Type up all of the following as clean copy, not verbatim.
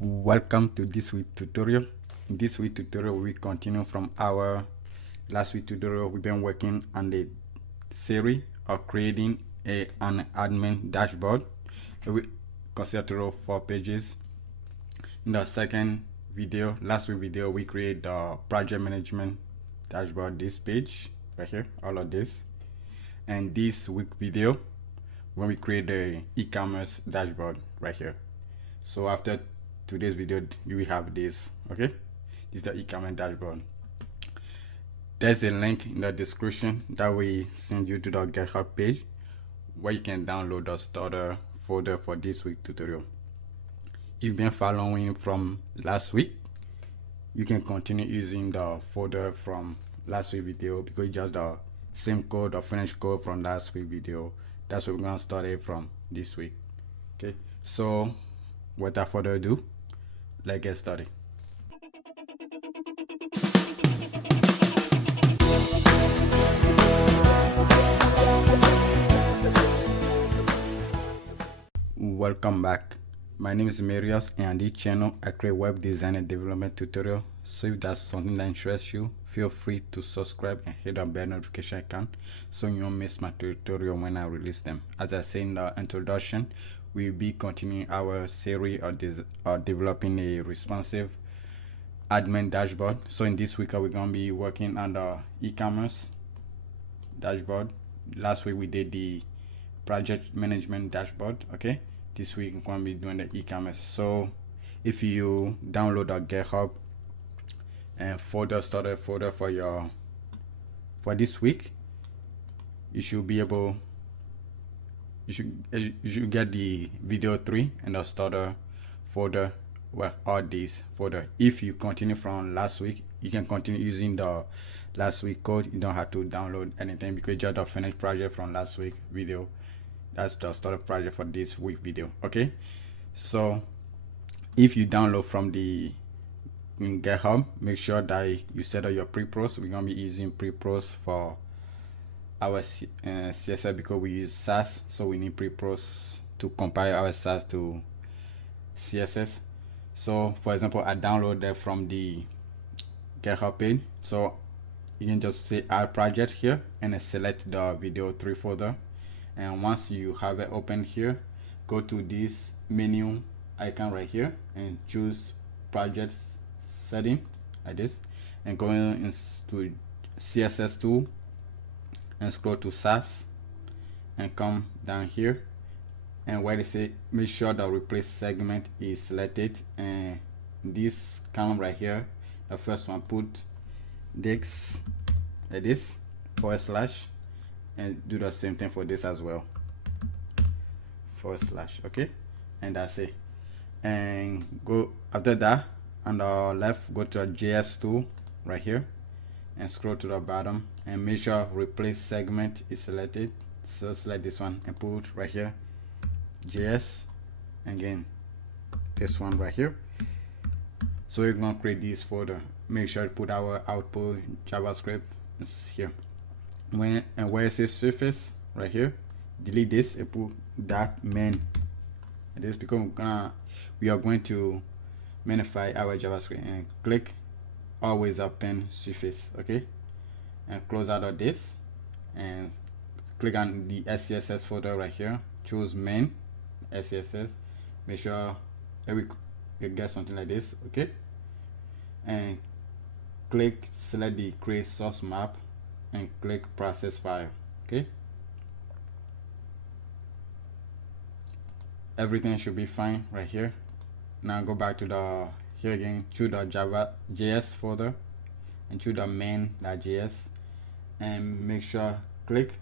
Welcome to this week tutorial. In this week tutorial, we continue from our last week tutorial. We've been working on the series of creating an admin dashboard. We consider tutorial 4 pages. In the second video, last week video, we create the project management dashboard, this page right here, all of this. And this week video, when we create the e-commerce dashboard right here. So after today's video, you will have this. Okay, this is the e-commerce dashboard. There's a link in the description that will send you to the GitHub page where you can download the starter folder for this week tutorial. If you've been following from last week, you can continue using the folder from last week video because it's just the same code or finished code from last week video. That's what we're gonna start it from this week. Okay, so without further ado, let's get started. Welcome back. My name is Marius, and on this channel I create web design and development tutorial. So if that's something that interests you, feel free to subscribe and hit the bell notification icon so you won't miss my tutorial when I release them. As I say in the introduction, we'll be continuing our series of developing a responsive admin dashboard. So in this week, we're going to be working on the e-commerce dashboard. Last week we did the project management dashboard. Okay, this week we're going to be doing the e-commerce. So if you download the GitHub and starter folder for this week, you should be able, you should get the video 3 and the starter folder where all these folder. If you continue from last week, you can continue using the last week code. You don't have to download anything because just the finished project from last week video. That's the starter project for this week video. Okay, so if you download from the GitHub, make sure that you set up your pre-pros. We're gonna be using pre-pros for our CSS because we use SASS, so we need pre-pros to compile our SASS to CSS. So for example, I downloaded from the GitHub page, so you can just say add project here and then select the video 3 folder. And once you have it open here, go to this menu icon right here and choose project setting like this, and go into CSS tool and scroll to SASS and come down here, and where they say make sure the replace segment is selected, and this column right here, the first one, put this like this / and do the same thing for this as well, / okay, and that's it. And go after that on the left, go to the JS tool right here and scroll to the bottom and make sure replace segment is selected. So select this one and put right here JS, again this one right here. So we're gonna create this folder. Make sure to put our output JavaScript is here. And where it says surface right here, delete this and put that main. This because we are going to minify our JavaScript, and click always append surface. Okay, and close out of this and click on the SCSS folder right here, choose main SCSS, make sure you get something like this. Okay, and select the create source map and click process file. Okay, everything should be fine right here. Now go back to the here again, choose the JS folder and choose the main.js, and make sure click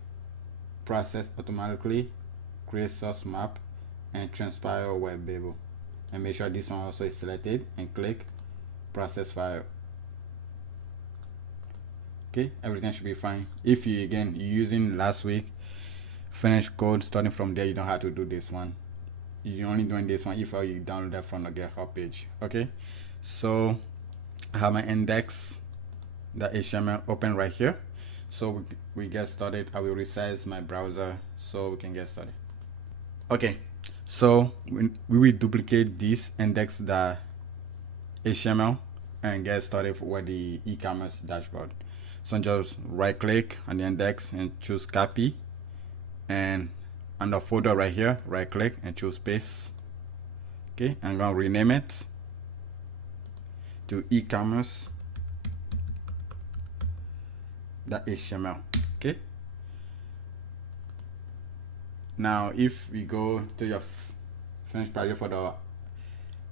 process automatically, create source map and transpile web bevel, and make sure this one also is selected and click process file. Okay, everything should be fine. If you again using last week finished code, starting from there, you don't have to do this one. You're only doing this one if you download that from the GitHub page. Okay, so I have my index, the HTML open right here. So we get started. I will resize my browser so we can get started. Okay, so we will duplicate this index that HTML and get started with the e-commerce dashboard. So just right click on the index and choose copy, and on the folder right here, right click and choose paste. Okay, I'm gonna rename it to ecommerce.html. Okay, now if we go to your finished project for the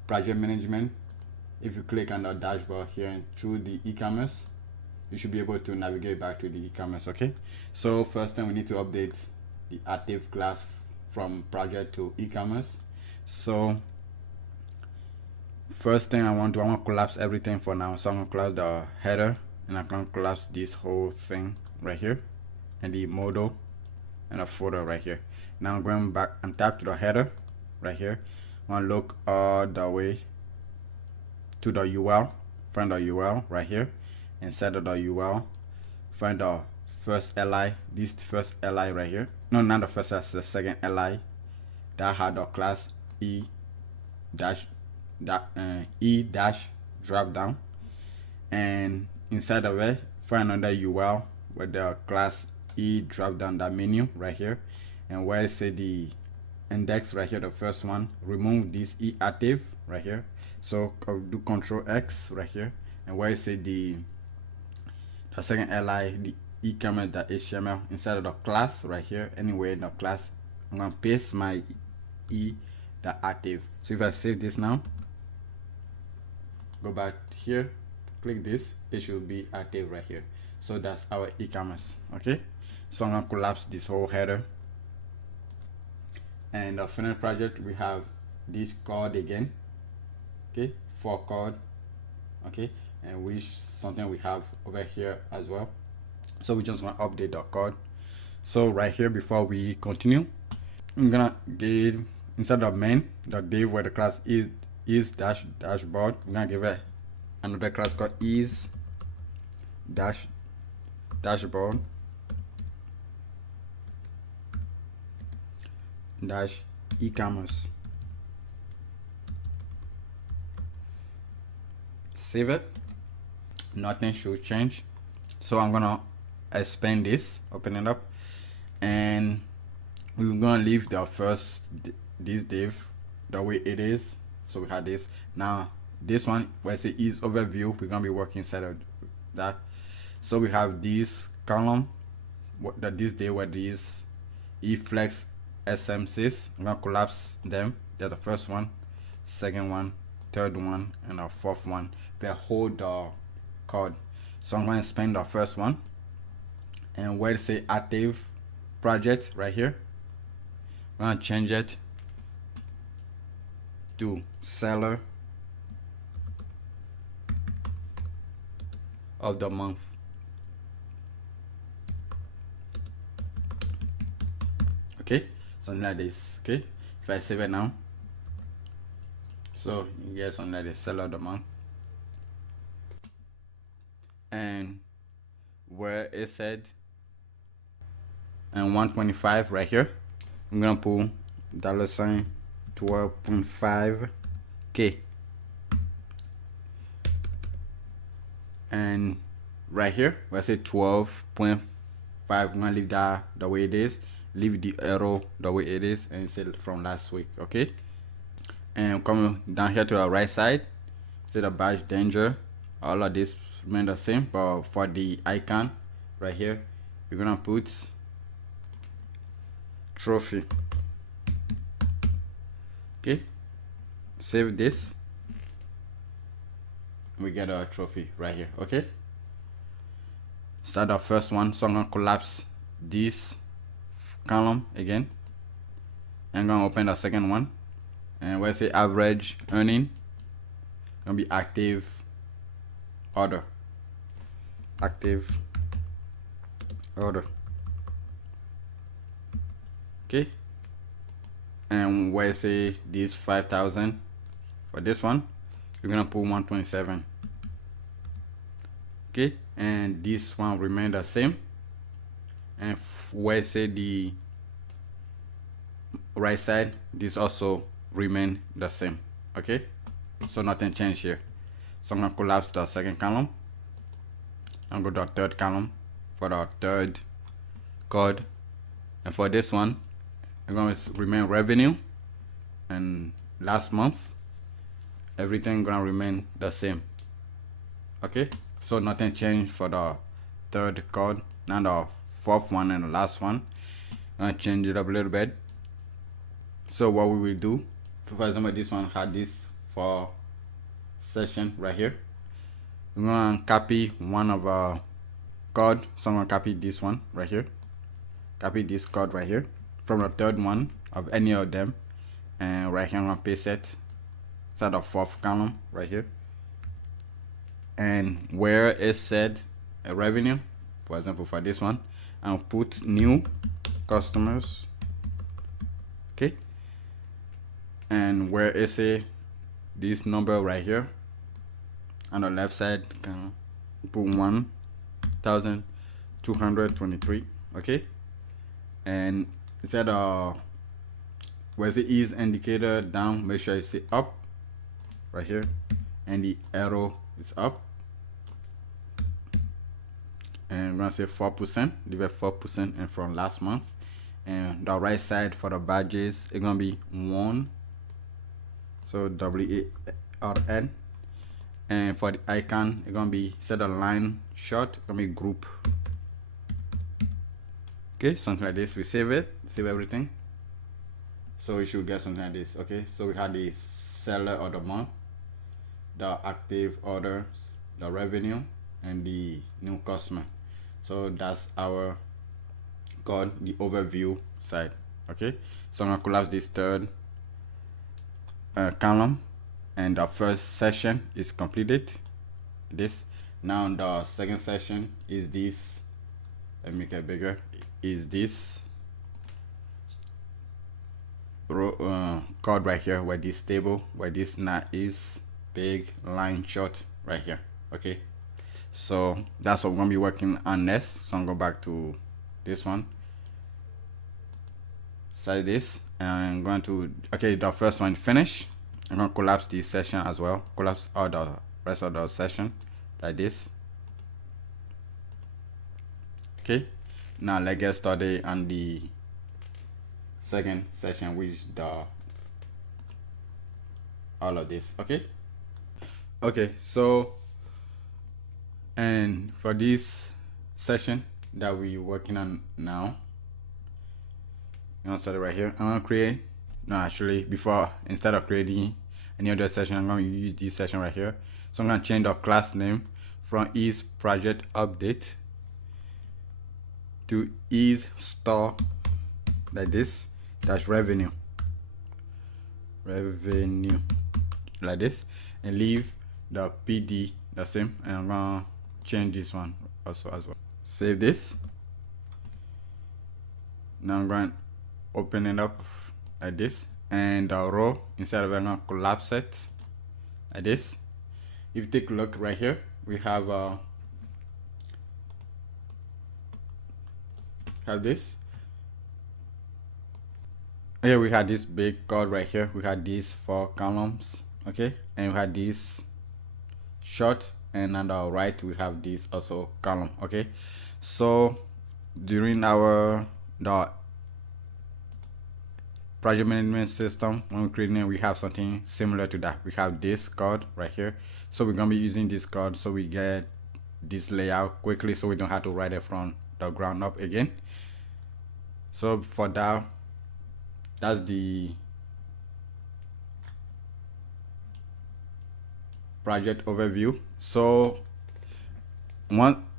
project management, if you click on the dashboard here and through the e-commerce, you should be able to navigate back to the e-commerce. Okay, so first thing we need to update the active class from project to e-commerce. So first thing I want to collapse everything for now. So I'm gonna collapse the header, and I'm gonna collapse this whole thing right here, and the modal and a folder right here. Now I'm going back and tap to the header right here. I'm gonna look all the way to the URL, find the URL right here. Inside of the URL, find the first li, this first li right here. No, not the first, that's the second li that had the class e dash drop down, and inside of it find another URL with the class e drop down, that menu right here, and where it say the index right here, the first one, remove this e active right here. So I'll do Control X right here, and where it say the second li, the ecommerce.html, inside of the class right here, anywhere in the class, I'm gonna paste my e.active. So if I save this now, go back here, click this, it should be active right here. So that's our e-commerce. Okay, so I'm gonna collapse this whole header, and the finished project, we have this code again. Okay, for code. Okay, and which something we have over here as well. So we just want to update the code. So right here, before we continue, I'm gonna give inside the main, the div where the class is dashboard, I'm gonna give it another class called is dashboard dash e-commerce. Save it. Nothing should change. So I'm gonna expand this, open it up, and we're gonna leave the first this div the way it is. So we had this. Now this one where it says is overview, we're gonna be working inside of that. So we have this column, this div where this eflex SMCs. I'm gonna collapse them. They're the first one, second one, third one, and a fourth one. They hold the code. So I'm going to expand the first one, and where it say active project right here, I'm going to change it to seller of the month. Okay, something like this. Okay, if I save it now, so you get something like this, seller of the month. And where it said and 125 right here, I'm gonna put $12.5K, and right here where I say 12.5, I'm gonna leave that the way it is, leave the arrow the way it is, and say from last week. Okay, and coming down here to the right side, say the badge danger, all of this remain the same, but for the icon right here, you're gonna put trophy. Okay, save this, we get a trophy right here. Okay, start the first one. So I'm gonna collapse this column again, and I'm gonna open the second one, and where I say average earning, gonna be active order. Okay, and where I say this 5,000 for this one, you're gonna put 127. Okay, and this one remain the same, and where I say the right side, this also remain the same. Okay, so nothing changed here. So I'm gonna collapse the second column and go to the third column for the third code. And for this one, I'm gonna remain revenue, and last month everything gonna remain the same. Okay, so nothing changed for the third code. Now the fourth one and the last one, I'm gonna change it up a little bit. So what we will do, for example, this one had this for session right here. I'm gonna copy one of our code. So I'm gonna copy this one right here, copy this code right here from the third one of any of them, and right here I'm gonna paste it inside the fourth column right here. And where it said a revenue, for example, for this one, I'll put new customers. Okay, and where it say this number right here on the left side, can put 1,223. Okay, and instead of where's the ease indicator down, make sure you see up right here, and the arrow is up, and I'm gonna say 4%, leave it 4%, and from last month. And the right side for the badges, it's gonna be 1, so WARN. And for the icon, it's gonna be set a line short, it's gonna be group. Okay, something like this. We save it, save everything, so we should get something like this. Okay, so we had the seller of the month, the active orders, the revenue, and the new customer. So that's our code, the overview side. Okay, so I'm gonna collapse this third column, and the first session is completed. This now the second session is this. Let me make it bigger. Is this row code right here, where this table, where this not is big line short right here. Okay, so that's what we're gonna be working on next. So I'm going back to this one, side this, and I'm going to, okay, the first one finish. I'm gonna collapse this session as well, collapse all the rest of the session like this. Okay, now let's get started on the second session, which is the all of this. Okay, so and for this session that we're working on now, I'm gonna start it right here. I'm gonna create, no, actually, before, instead of creating any other session, I'm gonna use this session right here. So I'm gonna change the class name from is project update to is store, like this, dash revenue like this, and leave the PD the same. And I'm gonna change this one also as well. Save this. Now I'm going to open it up like this, and the row, instead of I'm gonna collapse it like this. If you take a look right here, we have this. Here we had this big code right here. We had these 4 columns, okay, and we had this short, and on the right we have this also column. Okay, so during the project management system, when we're creating it, we have something similar to that. We have this code right here, so we're gonna be using this code so we get this layout quickly, so we don't have to write it from the ground up again. So for that, that's the project overview. So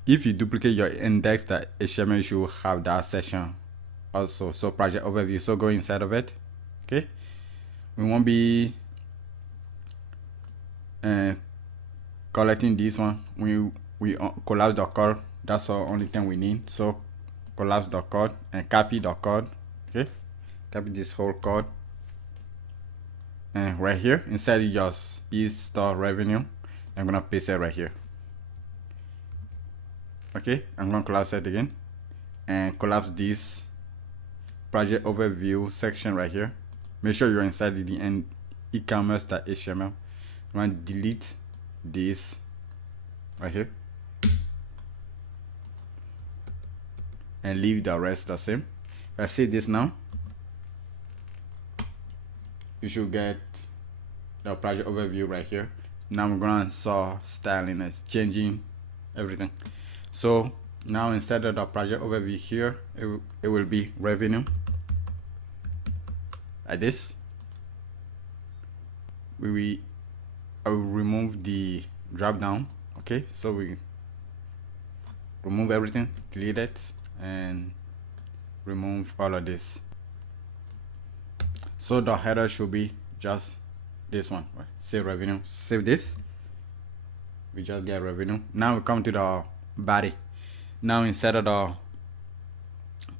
if you duplicate your index.html, you should have that section also. So project overview, so go inside of it. Okay, we won't be collecting this one. We collapse the code, that's the only thing we need. So collapse the code and copy the code. Okay, copy this whole code, and right here inside just is store revenue, I'm gonna paste it right here. Okay, I'm gonna collapse it again and collapse this project overview section right here. Make sure you're inside the Ecommerce.html. I'm gonna delete this right here and leave the rest the same. If I see this now, you should get the project overview right here. Now I'm gonna start styling it, changing everything. So now instead of the project overview here, it will be revenue like this. I will remove the drop down. Okay, so we remove everything, delete it, and remove all of this. So the header should be just this one, right? Save revenue, save this. We just get revenue. Now we come to the body. Now instead of the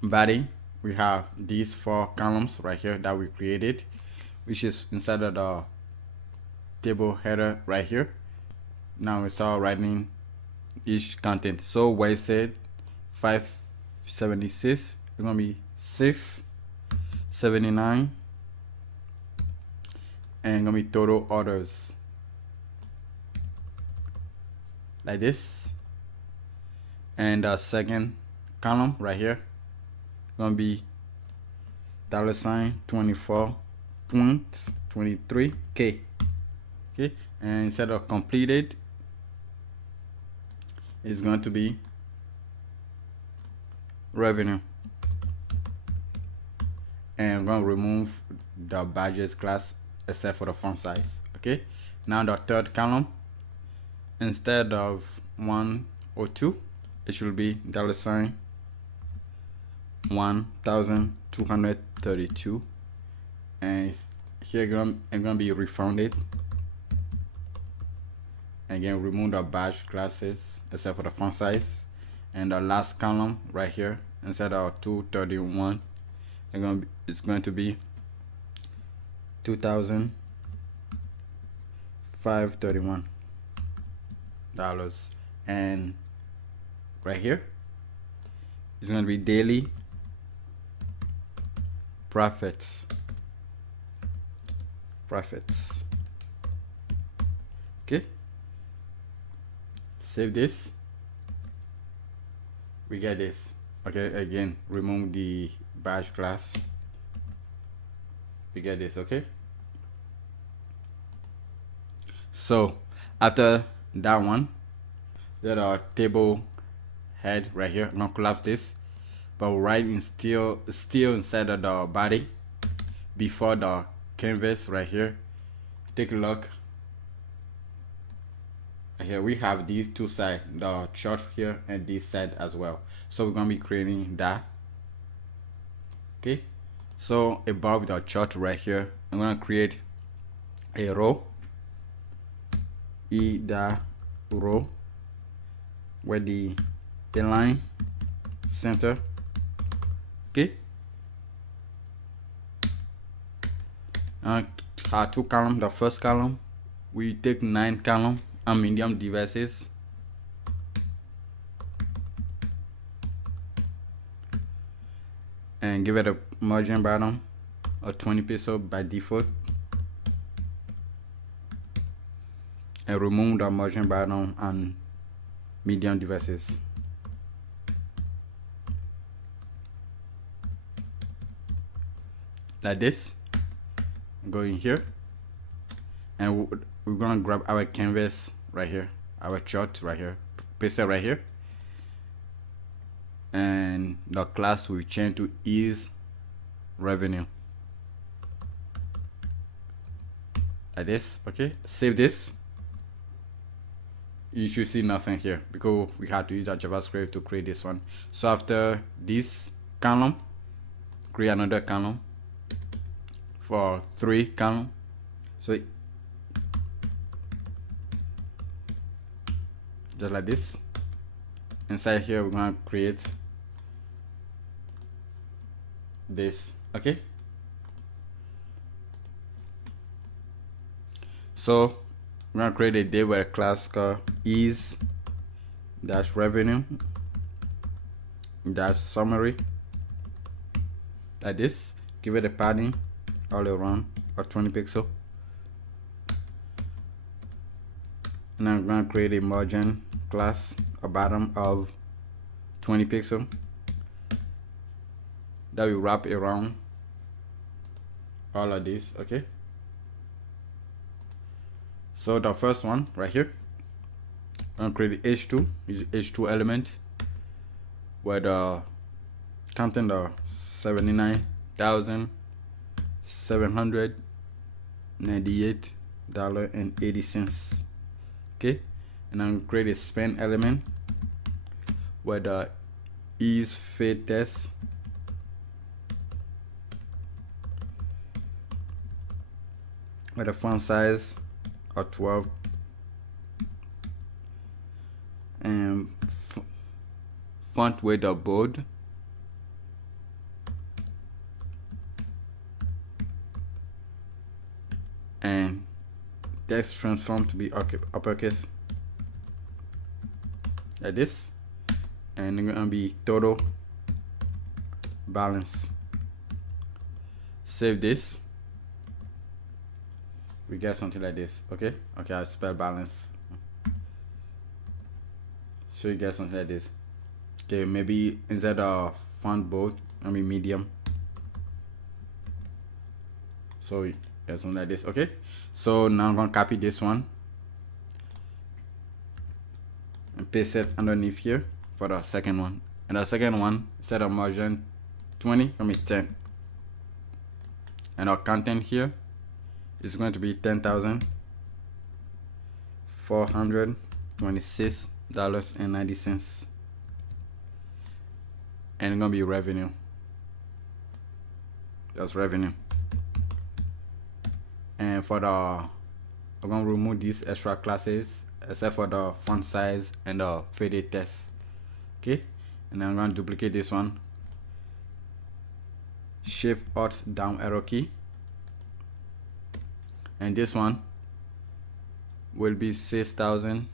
body, we have these 4 columns right here that we created, which is inside of the table header right here. Now we start writing each content. So where it said 576, it's gonna be 679, and gonna be total orders like this. And the second column right here gonna be $24.23K. Okay, and instead of completed, it's going to be revenue. And I'm going to remove the badges class except for the font size. Okay, now the third column, instead of 102, it should be $1,232, and here I'm gonna be refunded. Again, remove the badge classes except for the font size. And the last column right here, instead of 231, it's going to be $2,531. And right here, it's going to be daily profits. Okay, save this. We get this. Okay, again, remove the badge class. We get this. Okay, so after that one, there are table head right here. I'm gonna collapse this, but right in still inside of the body, before the canvas right here. Take a look. Here we have these two sides, the chart here and this side as well. So we're gonna be creating that. Okay, so above the chart right here, I'm gonna create a row, row, where the line center. Okay, have 2 columns. The first column, we take 9 columns and medium devices. And give it a margin bottom of 20 pixels by default. And remove the margin bottom and medium devices. Like this. Go in here. And we're gonna grab our canvas right here, our chart right here, paste it right here, and the class will change to is revenue like this. Okay, save this. You should see nothing here because we had to use our JavaScript to create this one. So after this column, create another column for 3 columns. So just like this. Inside here, we're gonna create this. Okay, so we're gonna create a div with a class called is dash revenue dash summary like this. Give it a padding all around of 20 pixels. and I'm going to create a margin class, a bottom of 20 pixel that will wrap around all of this. Okay, so the first one right here, I'm going to create h2, use h2 element where the content are $79,798.80. Okay, and I'm gonna create a spend element where the is fit test where the font size are 12 and font weight are bold, and text transform to be uppercase like this, and it's gonna be total balance. Save this, we get something like this. Okay, I spell balance, so you get something like this. Okay, maybe instead of font bold, medium, so you get something like this. Okay, so now I'm gonna copy this one and paste it underneath here for the second one. And the second one, set a margin 20, 10, and our content here is going to be $10,426.90, and it's gonna be revenue. That's revenue. And for the, I'm gonna remove these extra classes except for the font size and the faded text. Okay, and I'm gonna duplicate this one, shift alt down arrow key, and this one will be 6,000.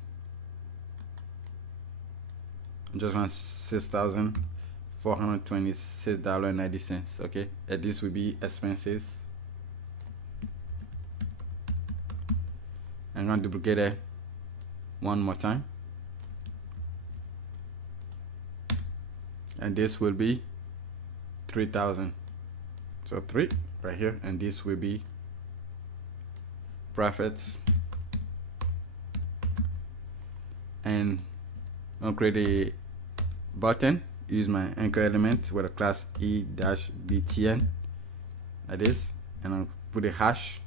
Just want $6,426.90. Okay, and this will be expenses. I'm gonna duplicate it one more time, and this will be 3,000. So 3 right here, and this will be profits. And I'll create a button, use my anchor element with a class e-btn like this, and I'll put a hash,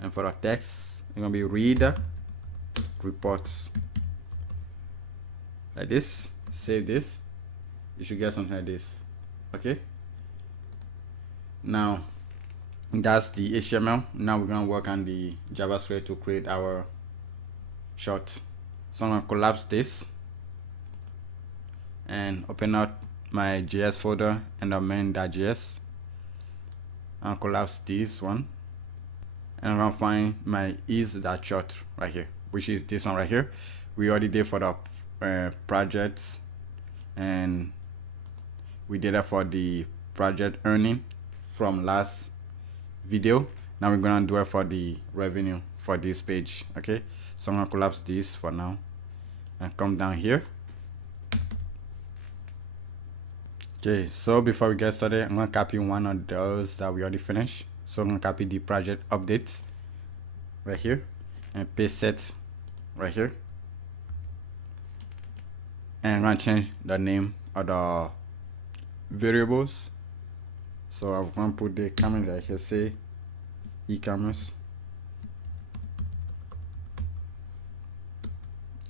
and for the text it's gonna be read reports like this. Save this, you should get something like this. Okay, now that's the HTML. Now we're gonna work on the JavaScript to create our short. So I'm gonna collapse this and open up my JS folder and the main.js. I'll collapse this one, and I'm gonna find my is.short right here, which is this one right here. We already did for the projects, and we did that for the project earning from last video. Now we're gonna do it for the revenue for this page. Okay, so I'm gonna collapse this for now and come down here. Okay, so before we get started, I'm gonna copy one of those that we already finished. So I'm gonna copy the project updates right here and paste it right here, and I'm gonna change the name of the variables. So I'm gonna put the comment right here, say e-commerce,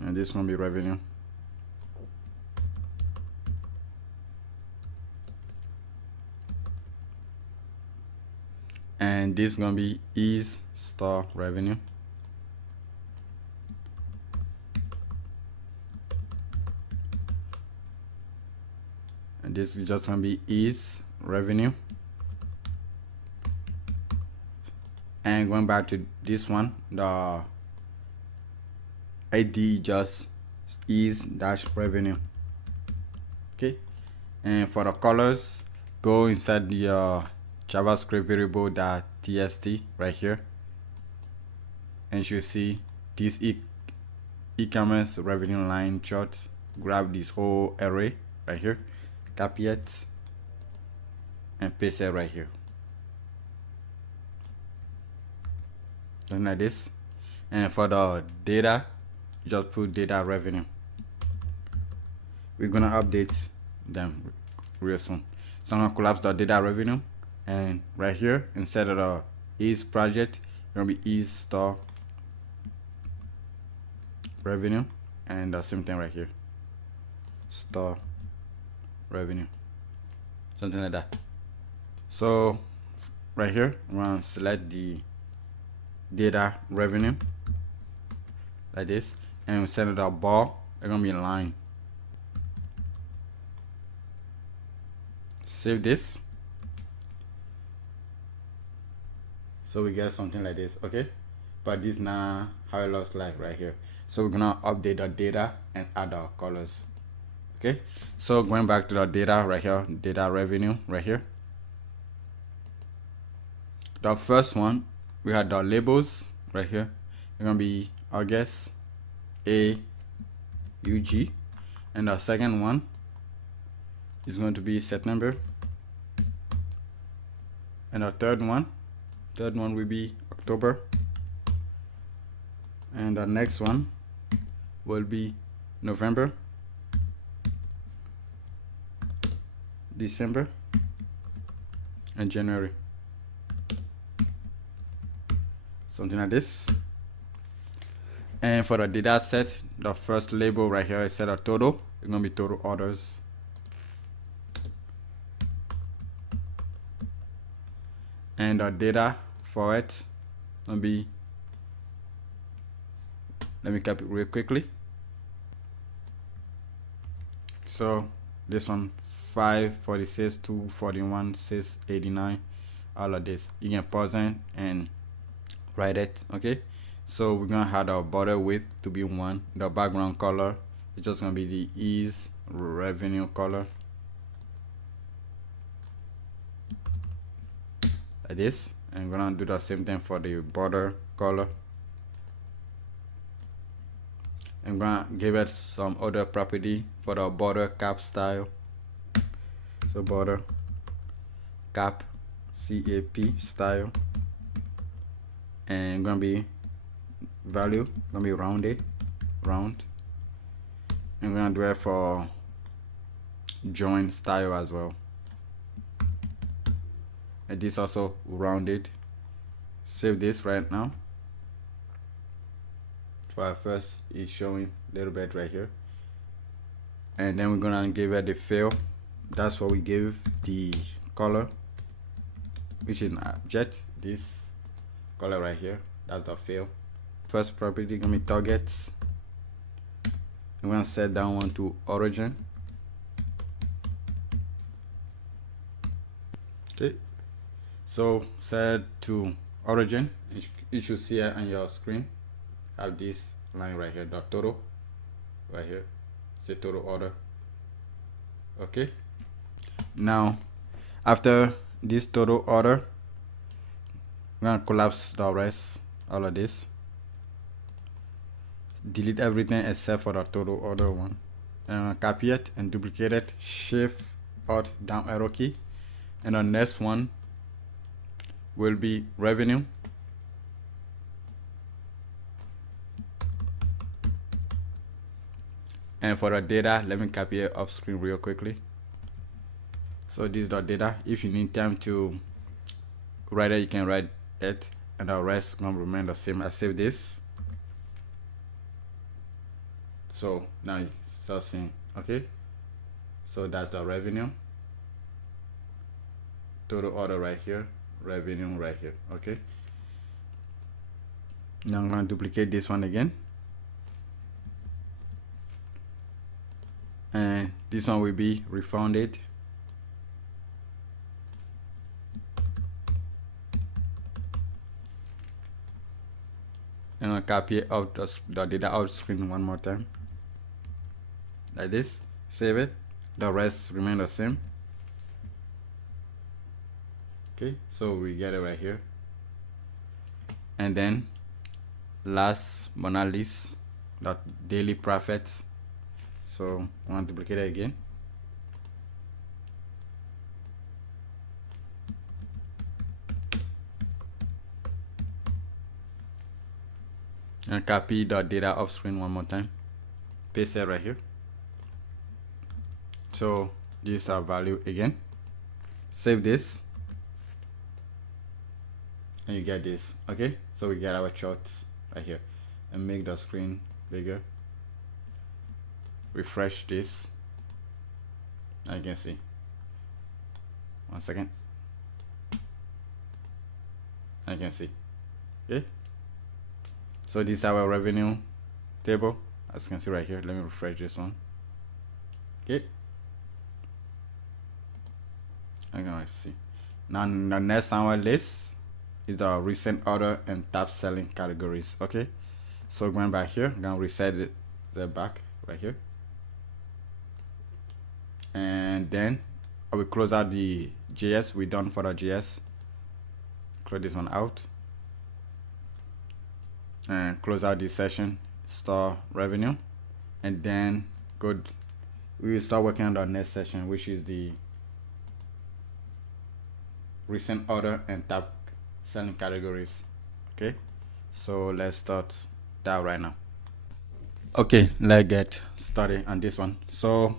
and this one be revenue. And this is gonna be is store revenue. And this is just gonna be is revenue. And going back to this one, the ID just is dash revenue. Okay, and for the colors, go inside the JavaScript variable .txt right here, and you see this e-commerce revenue line chart, grab this whole array right here, copy it, and paste it right here. Something like this. And for the data, just put data revenue. We're gonna update them real soon. So I'm gonna collapse the data revenue, and right here, instead of the is project, it's gonna be is store revenue, and the same thing right here, store revenue, something like that. So right here, I'm gonna select the data revenue like this, and instead of the bar, it's gonna be a line. Save this. So we get something like this, okay? But this now how it looks like right here. So we're gonna update the data and add our colors. Okay, so going back to the data right here, data revenue right here. The first one, we had the labels right here. It's gonna be August AUG, and the second one is going to be September, and the third one will be October, and the next one will be November, December, and January, something like this. And for the data set, the first label right here is set a total. It's gonna be total orders. And the data for it gonna be, let me copy it real quickly. So this one 546, 241, 689, all of this. You can pause it and write it. Okay, so we're gonna have our border width to be 1. The background color is just gonna be the is revenue color like this, and we're gonna do the same thing for the border color. I'm gonna give it some other property for the border cap style. So border cap CAP style, and gonna be value gonna be round. And we're gonna do it for join style as well, and this also rounded. Save this right now. For first is showing a little bit right here, and then we're gonna give it the fill. That's what we give the color, which is an object. This color right here, that's the fill. First property gonna be targets. I'm gonna set that one to origin. Okay, so set to origin. You should see it on your screen. Have this line right here, the total right here, say total order. Okay, now after this total order, I'm gonna collapse the rest, all of this, delete everything except for the total order one, and I'm gonna copy it and duplicate it, shift alt down arrow key, and the next one will be revenue. And for the data, let me copy it off screen real quickly. So this is the data. If you need time to write it, you can write it, and the rest will remain the same. I save this. So now you start seeing, okay? So that's the revenue. Total order right here, revenue right here, okay? Now I'm gonna duplicate this one again. And this one will be refunded. And I'll copy it out the data out screen one more time, like this. Save it. The rest remain the same. Okay, so we get it right here. And then last but not least, dot daily profits. So I want to duplicate it again. And copy the data off screen one more time. Paste it right here. So this is our value again. Save this. And you get this. Okay, so we get our charts right here. And make the screen bigger. Refresh this. Now you can see. 1 second. I can see. Okay. So this is our revenue table, as you can see right here. Let me refresh this one. Okay. I can see. Now the next on our list is the recent order and top selling categories. Okay. So going back here, I'm gonna reset the back right here. And then I will close out the JS. We're done for the JS. Close this one out. And close out this session, store revenue, and then we will start working on the next session, which is the recent order and top selling categories. Okay, so let's start that right now. Okay, let's get started on this one. So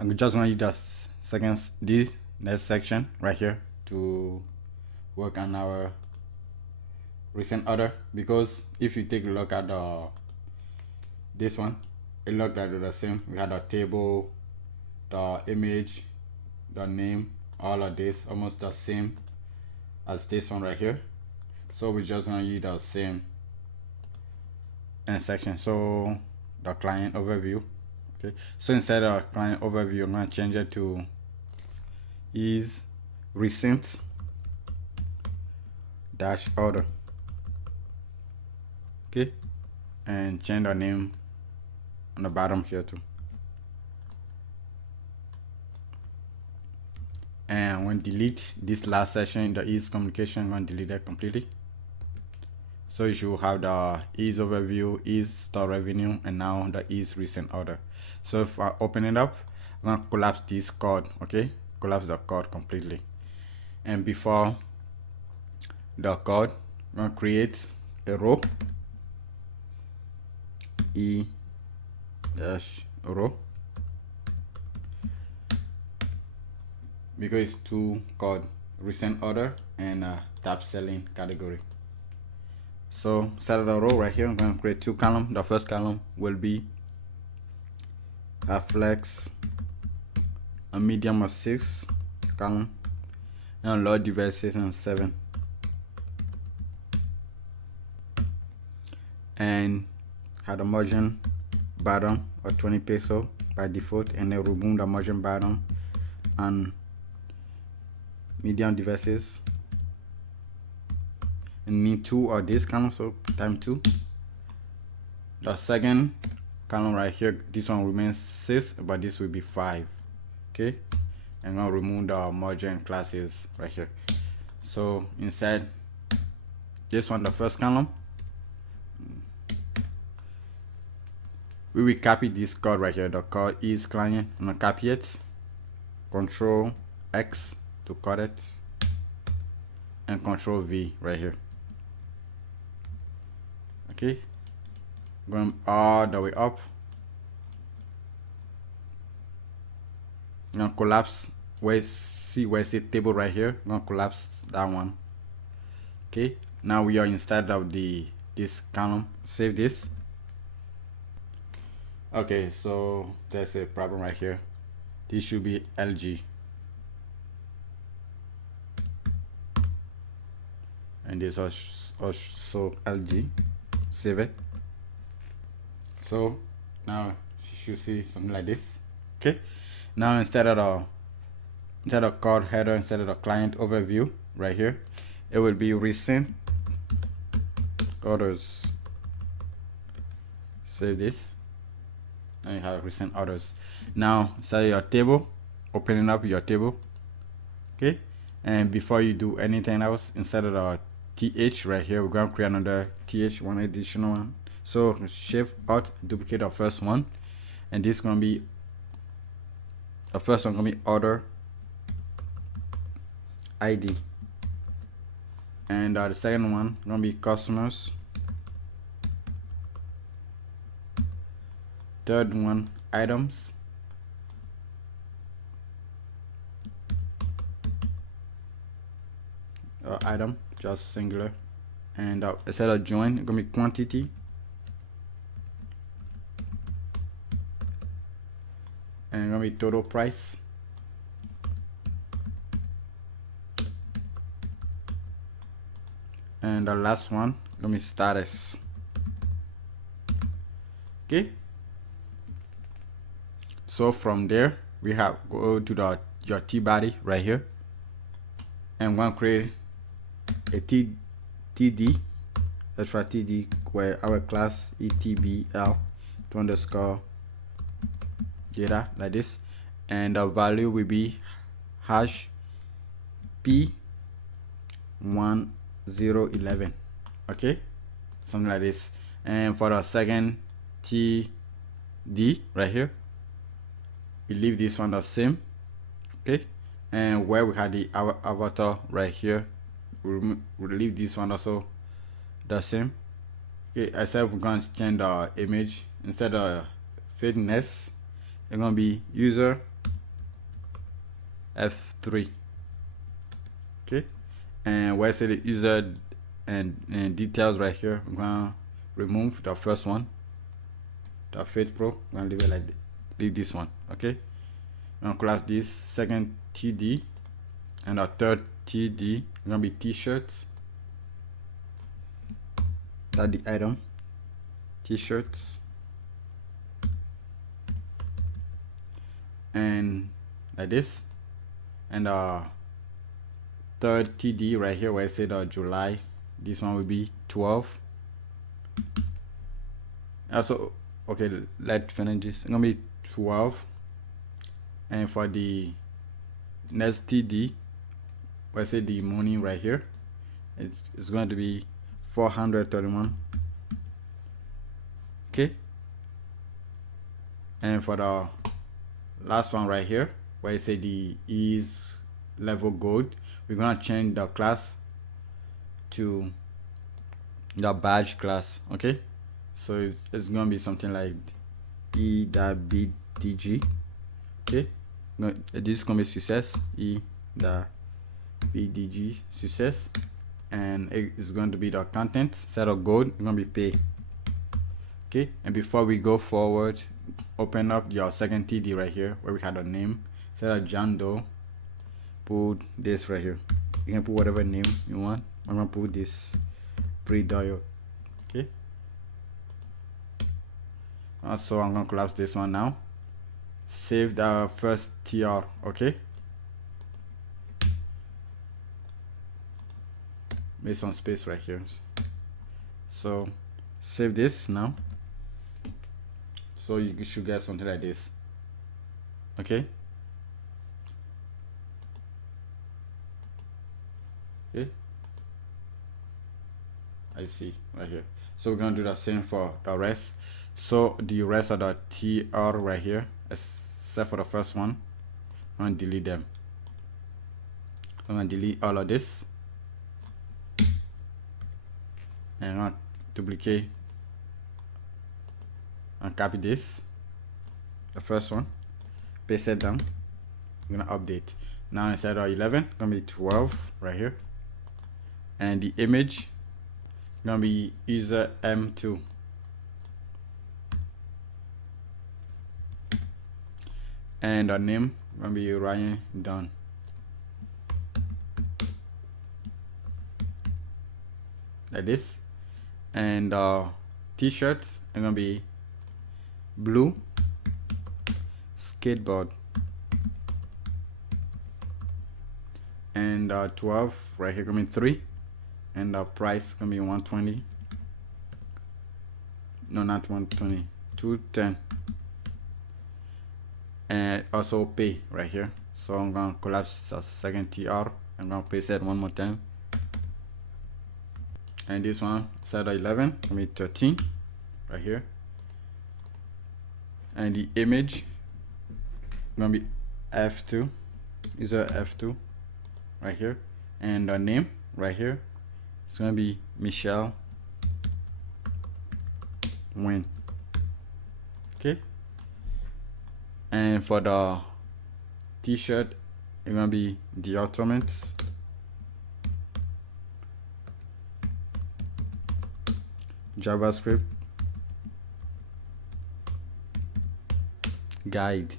I'm just going to use this next section right here to work on our recent order, because if you take a look at this one, it looked like the same. We had a table, the image, the name, all of this almost the same as this one right here. So we're just gonna use the same section. So the client overview. Okay, so instead of client overview, I'm gonna change it to is recent dash order. Okay, and change the name on the bottom here too. And I'm going to delete this last section, the ease communication. I'm going to delete that completely. So you should have the ease overview, ease store revenue, and now the ease recent order. So if I open it up, I'm going to collapse this code. Okay, collapse the code completely. And before the code, I'm going to create a row. E dash row, because it's two called recent order and top selling category. So set the row right here. I'm going to create two columns. The first column will be a flex, a medium of 6 column, and load devices on 7, and had a margin bottom or 20 peso by default, and then remove the margin bottom on medium devices, and need 2 or this column, so times 2. The second column right here, this one remains 6, but this will be 5. Okay, and I'm gonna remove the margin classes right here. So inside this one, the first column, we will copy this code right here. The code is client. I'm gonna copy it, Control X to cut it, and Control V right here. Okay, going all the way up. I'm gonna collapse see where it's the table right here. I'm gonna collapse that one. Okay, now we are inside of this column. Save this. Okay, so there's a problem right here. This should be LG, and this is also LG. Save it. So now you should see something like this. Okay, now instead of code header, instead of the client overview right here, it will be recent orders. Save this. Now you have recent orders. Now inside your table, opening up your table. Okay, and before you do anything else, instead of the th right here, we're going to create another th, one additional one. So Shift Alt, duplicate the first one, and this is gonna be the first one gonna be order ID, and the second one gonna be customers, third one items, item just singular, and instead of join it's gonna be quantity, and it's gonna be total price, and the last one gonna be status. Okay, so from there we have go to your T body right here, and we're gonna create a TD. Let's try TD where our class etbl to underscore data like this, and the value will be hash p1011. Okay, something like this. And for the second TD right here, we leave this one the same. Okay, and where we had our avatar right here, we'll leave this one also the same. Okay, except we're going to change the image. Instead of fitness, it's gonna be user F3. Okay, and where I say the user and details right here, I'm gonna remove the first one, the Fit Pro. I'm gonna leave it like leave this one. Okay, I'm gonna class this second TD, and the third TD gonna be t-shirts. That's the item, t-shirts, and like this. And third TD right here where I say the July, this one will be 12. Also, okay, let's finish this. It's gonna be 12, and for the next TD where I say the morning right here, it's going to be 431. Okay, and for the last one right here where I say the is level gold, we're gonna change the class to the badge class. Okay, so it's gonna be something like e.bdg. Okay, this is gonna be success, e.bdg success, and it's going to be the content. Instead of gold, it's gonna be pay. Okay, and before we go forward, open up your second TD right here where we had a name. Instead of John Doe, put this right here. You can put whatever name you want. I'm gonna put this pre-dial. Okay, so I'm gonna collapse this one now. Save the first TR. Okay, make some space right here. So save this now. So you should get something like this. Okay, okay, I see right here. So we're gonna do the same for the rest. So the rest of the TR right here, except for the first one, I'm gonna delete them. I'm gonna delete all of this, and I'm gonna duplicate and copy this, the first one, paste it down. I'm gonna update. Now instead of 11, it's gonna be 12 right here, and the image gonna be user M2. And the name gonna be Ryan Dunn. Like this. And t-shirts are gonna be blue skateboard. And 12 right here gonna be 3. And the price gonna be 120. No, not 120, 210. And also pay right here. So I'm gonna collapse the second TR. I'm gonna paste it one more time. And this one, instead of 11, gonna be 13. right here, and the image gonna be f2, user f2 right here, and the name right here, it's gonna be Michelle Win. Okay, and for the t-shirt, it's gonna be the ultimate JavaScript guide,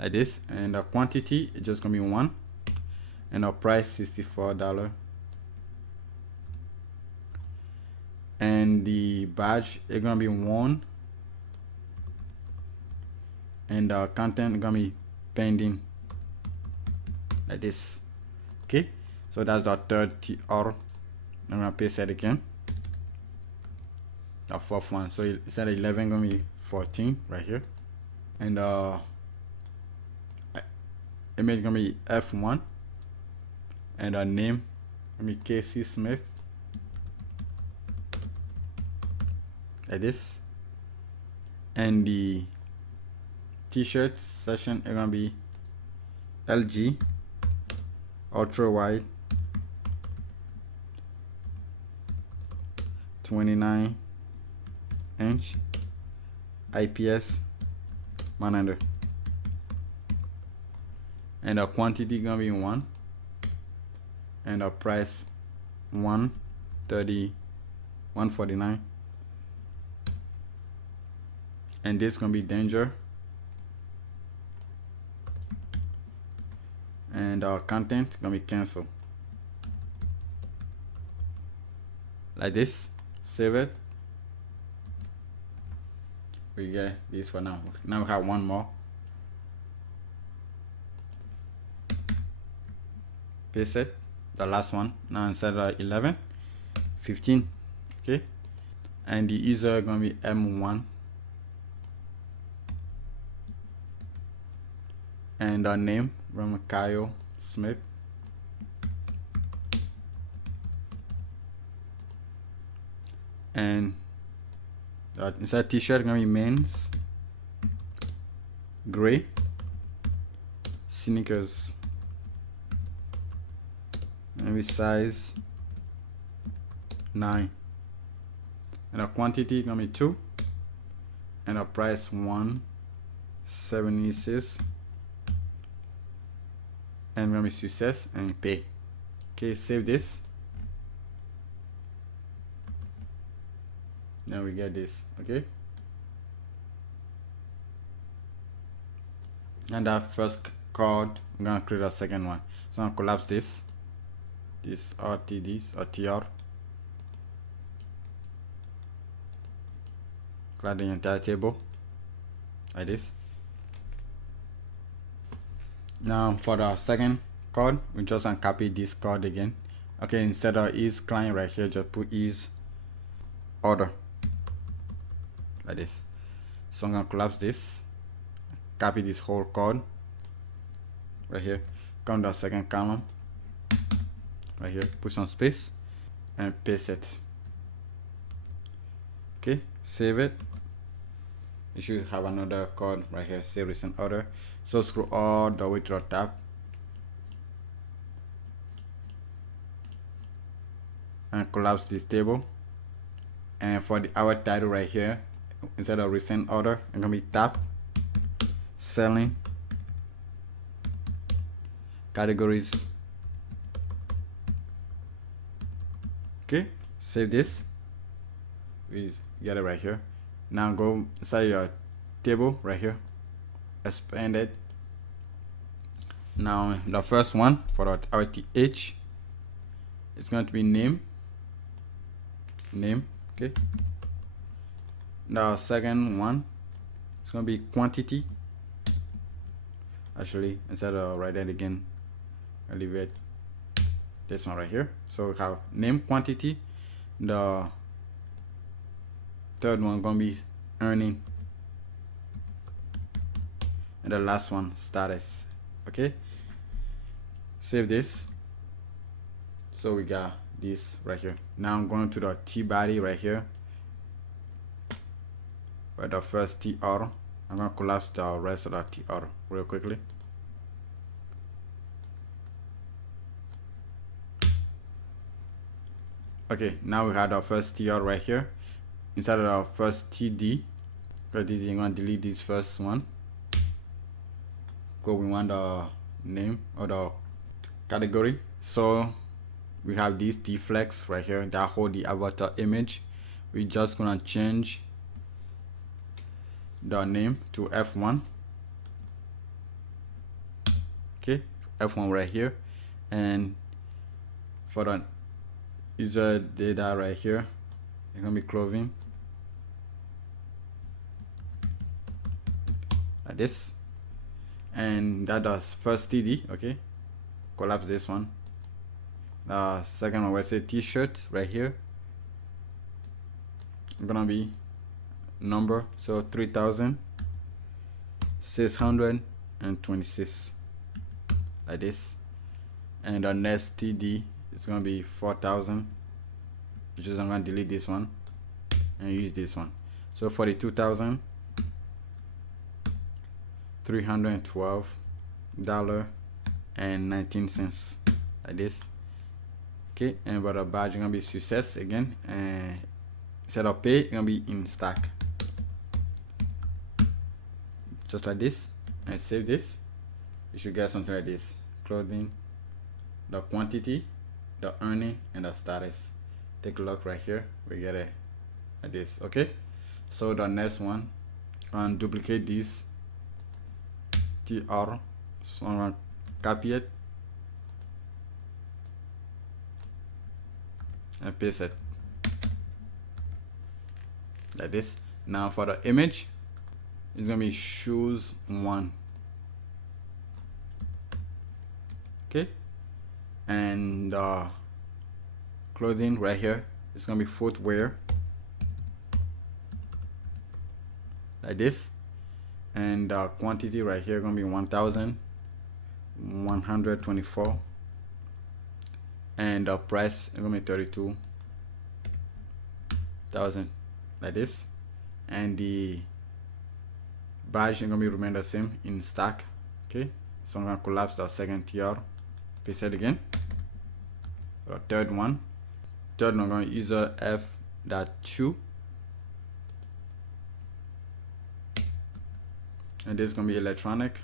like this, and the quantity is just gonna be 1, and the price $64, and the badge is gonna be 1, and the content is gonna be pending, like this. Okay, so that's the third TR. I'm gonna paste it again, the fourth one. So instead of 11 gonna be 14 right here, and image gonna be F1, and the name gonna be Casey Smith, like this, and the t-shirt section is gonna be LG ultra wide 29-inch IPS 100, and the quantity gonna be 1, and the price 149, and this gonna be danger, and our content gonna be cancelled, like this. Save it. We get this for now. Now we have one more. Paste it, the last one. Now instead of 11, 15. Okay, and the user gonna be M1, and the name from Kyle Smith, and inside t-shirt gonna be men's gray sneakers, maybe size 9, and the quantity gonna be 2, and the price 176, and gonna be success and pay. Okay, save this. Now we get this. Okay, and that first code, I'm gonna create a second one. So I'm gonna collapse this RTDs or TR, collapse the entire table like this. Now for the second code, we just gonna copy this code again. Okay, instead of is client right here, just put is order, like this. So I'm gonna collapse this, copy this whole code right here, come to the second column right here, put some space and paste it. Okay, save it. You should have another code right here, save recent order. So scroll all the way to the top and collapse this table. And for our title right here, instead of recent order, it's gonna be tab selling categories. Okay, save this. We get it right here. Now go inside your table right here, expand it. Now the first one for the RTH is going to be name. Okay, the second one is going to be quantity. Actually, instead of write that again, I'll leave it this one right here. So we have name, quantity. The third one gonna be earning, and the last one status. Okay, save this. So we got this right here. Now I'm going to the T body right here, for the first tr. I'm gonna collapse the rest of the tr real quickly. Okay, now we had our first tr right here. Inside of our first td, I'm gonna delete this first one because we want the name or the category. So we have these t-flex right here that hold the avatar image. We're just gonna change the name to f1. Okay, f1 right here, and for the user data right here, it's gonna be clothing like this, and that does first td. Okay, collapse this one. The second one, let's say t-shirt right here, gonna be number, so 3,626 like this, and the next td is gonna be 4,000, which is I'm gonna delete this one and use this one. So $42,312.19 like this. Okay, and for the badge, gonna be success again, and instead of pay, it's gonna be in stack, just like this, and save this. You should get something like this: clothing, the quantity, the earning, and the status. Take a look right here, we get it like this. Okay, so the next one, I'm gonna duplicate this tr, so I'm gonna copy it and paste it like this. Now for the image, it's gonna be shoes 1. Okay, and clothing right here, it's gonna be footwear like this, and the quantity right here gonna be 1,124, and the price is gonna be 32,000 like this, and the badge is gonna be remain the same in stack. Okay, so I'm gonna collapse the second tr, paste it again. The third one, I'm gonna use a f.2, and this is gonna be electronic.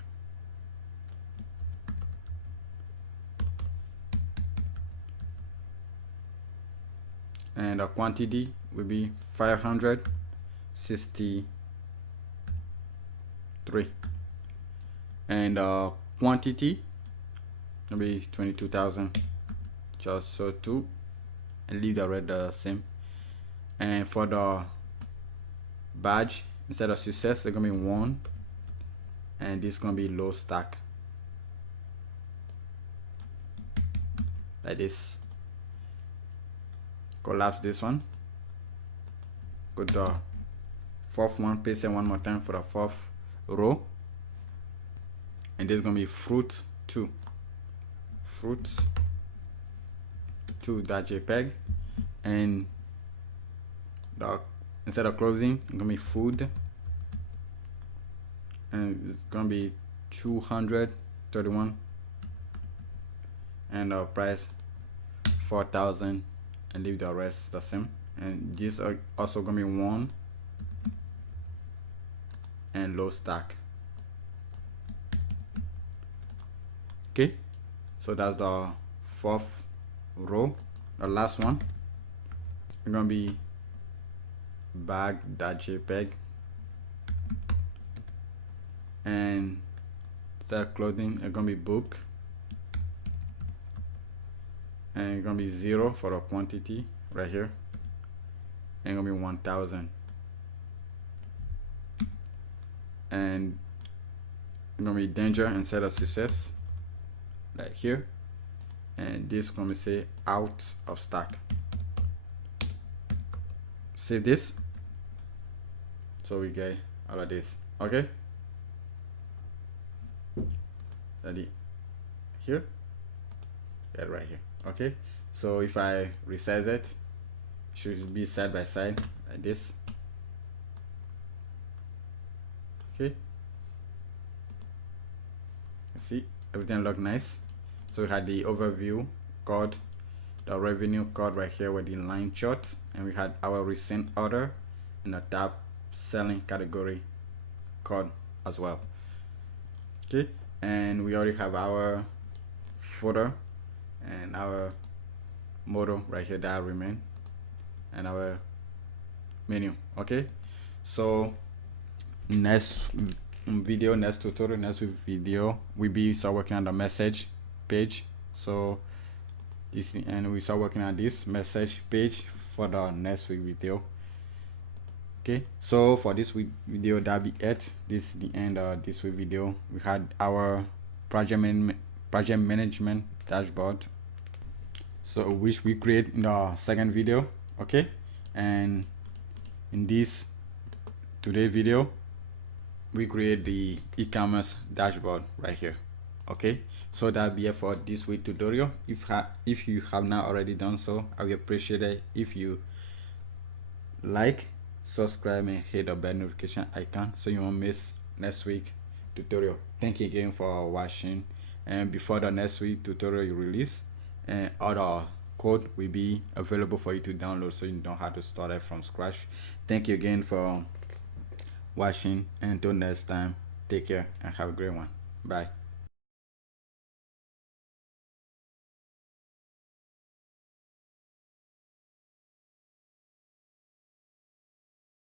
And the quantity will be 563, and the quantity will be 22,000, just so two, and leave the red the same. And for the badge, instead of success, it's gonna be 1, and this is gonna be low stack like this. Collapse this one, go to the fourth one, paste it one more time for the fourth row, and this is gonna be fruit 2 .jpg, and the instead of clothing, it's gonna be food, and it's gonna be 231, and the price 4,000, and leave the rest the same. And this are also gonna be 1 and low stack. Okay, so that's the fourth row. The last one, it's gonna be bag.jpg, and instead of clothing, it's gonna be book, and it's gonna be 0 for the quantity right here, and it's gonna be 1,000, and it's gonna be danger instead of success like here, and this is gonna say out of stack. Save this, so we get all of this. Okay, ready here, get right here. Okay, so if I resize it, should be side by side like this. Okay, see, everything look nice. So we had the overview code, the revenue code right here with the line chart, and we had our recent order and the top selling category code as well. Okay, and we already have our footer and our model right here that remain, and our menu. Okay, so next video, next tutorial, next video, we start working on the message page. So this, and we start working on this message page for the next week video. Okay, so for this week video, that'll be it. This is the end of this week video. We had our project management dashboard, so which we create in the second video. Okay, and in this today video, we create the e-commerce dashboard right here. Okay, so that'll be it for this week tutorial. If you have not already done so, I will appreciate it if you like, subscribe, and hit the bell notification icon so you won't miss next week tutorial. Thank you again for watching, and before the next week tutorial you release, and other code will be available for you to download so you don't have to start it from scratch. Thank you again for watching, and until next time, take care and have a great one. Bye.